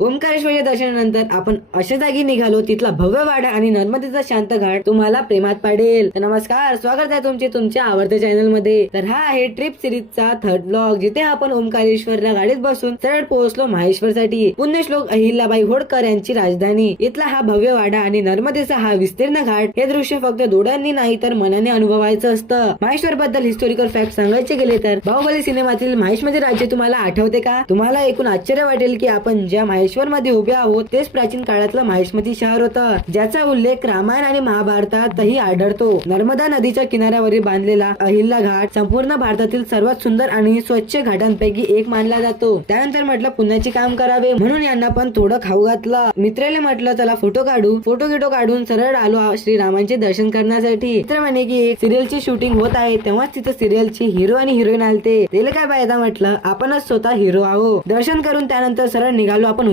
ओंकारेश्वरच्या दर्शनानंतर आपण अशा जागी निघालो तिथला भव्य वाडा आणि नर्मदेचा शांत घाट तुम्हाला प्रेमात पाडेल। तर नमस्कार, स्वागत आहे तुमचे तुमच्या आवडत्या चॅनल मध्ये। तर हा आहे ट्रिप सिरीजचा थर्ड ब्लॉग, जिथे आपण ओंकारेश्वरला गाडीत बसून सरळ पोहोचलो माहेश्वर साठी। पुण्यश्लोक अहिल्याबाई होळकर यांची राजधानी। इथला हा भव्य वाडा आणि नर्मदेचा हा विस्तीर्ण घाट, हे दृश्य फक्त डोळ्यांनी नाही तर मनाने अनुभवायचं असतं। माहेश्वर बद्दल हिस्टोरिकल फॅक्ट सांगायचे गेले तर बाहुबली सिनेमातील माहेशमध्ये राज्य तुम्हाला आठवते का? तुम्हाला ऐकून आश्चर्य वाटेल की आपण ज्या माहेश्वर मध्ये उभे आहोत तेच प्राचीन काळातलं माहिष्मती शहर होतं, ज्याचा उल्लेख रामायण आणि महाभारतातही आढळतो। नर्मदा नदीच्या किनाऱ्यावर बांधलेला अहिल्या घाट संपूर्ण भारतातील सर्वात सुंदर आणि स्वच्छ घाटांपैकी एक मानला जातो। त्यानंतर म्हटलं पुण्याची काम करावे म्हणून यांना पण थोडं खाऊ घातलं। मित्राला म्हटलं चला फोटो काढू। फोटो काढून सरळ आलो श्रीरामांचे दर्शन करण्यासाठी। मित्र म्हणे की एक सिरियलची शूटिंग होत आहे, तेव्हाच तिथे सिरियलची हिरो आणि हिरोईन आलते। त्याला काय फायदा, म्हटलं आपणच स्वतः हिरो आहो। दर्शन करून त्यानंतर सरळ निघालो आपण